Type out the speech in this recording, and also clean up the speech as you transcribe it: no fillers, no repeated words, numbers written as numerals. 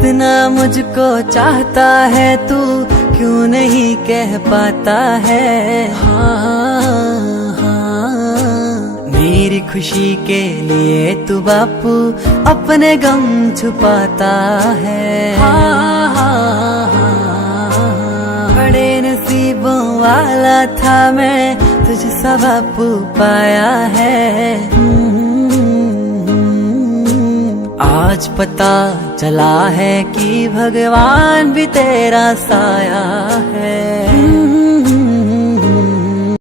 कितना मुझको चाहता है तू, क्यों नहीं कह पाता है। हाँ हाँ, मेरी खुशी के लिए तू बापू अपने गम छुपाता है। हाँ हाँ हाँ, बड़े नसीबों वाला था मैं, तुझसा बापू पाया है। आज पता चला है कि भगवान भी तेरा साया है।